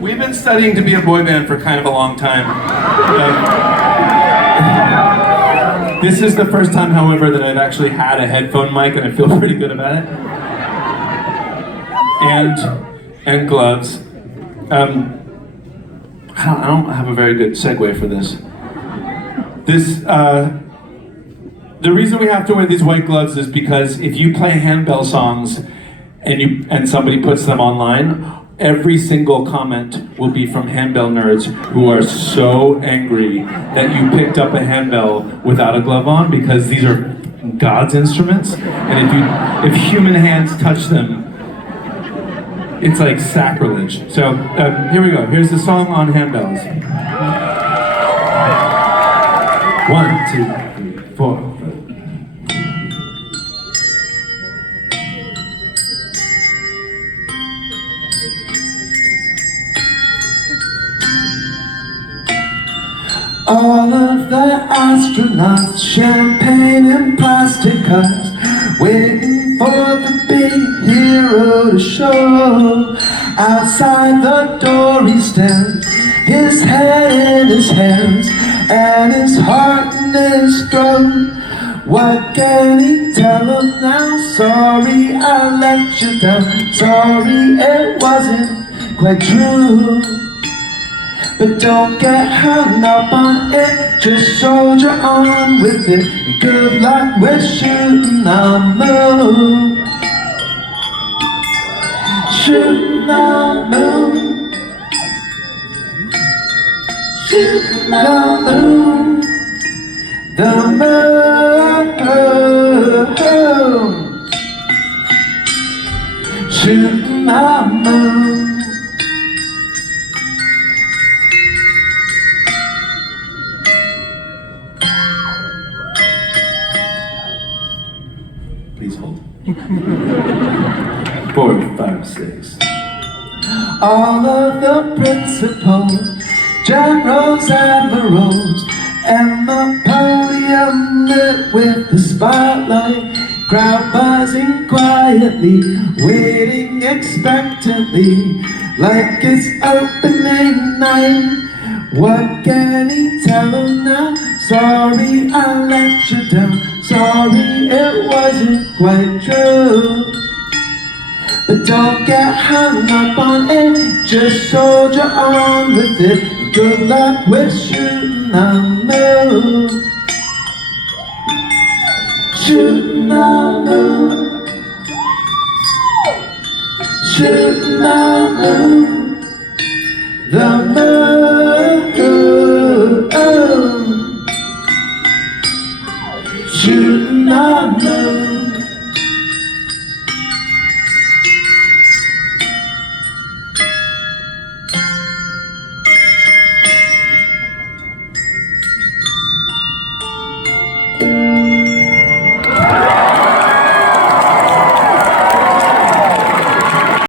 We've been studying to be a boy band for kind of a long time. This is the first time, however, that I've actually had a headphone mic, and I feel pretty good about it. And gloves. I don't have a very good segue for this. The reason we have to wear these white gloves is because if you play handbell songs and somebody puts them online, every single comment will be from handbell nerds who are so angry that you picked up a handbell without a glove on, because these are God's instruments, and if human hands touch them, it's like sacrilege. So here we go. Here's the song on handbells. 1, 2, 3, 4. All of the astronauts, champagne and plastic cups, waiting for the big hero to show. Outside the door he stands, his head in his hands, and his heart in his throat. What can he tell them now? Sorry I let you down, sorry it wasn't quite true. But don't get hung up on it, just soldier on with it. Good luck with shooting the moon. Shooting the moon. Shooting the moon. The moon. Shooting the moon. Please hold. 4, 5, 6. All of the principals, generals, admirals, and the podium lit with the spotlight. Crowd buzzing quietly, waiting expectantly, like it's opening night. What can he tell them now? Sorry I let you down, sorry it wasn't quite true. But don't get hung up on it, just soldier on with it. Good luck with shooting the moon. Shooting the moon. Shooting the moon. The moon. Shooting the moon.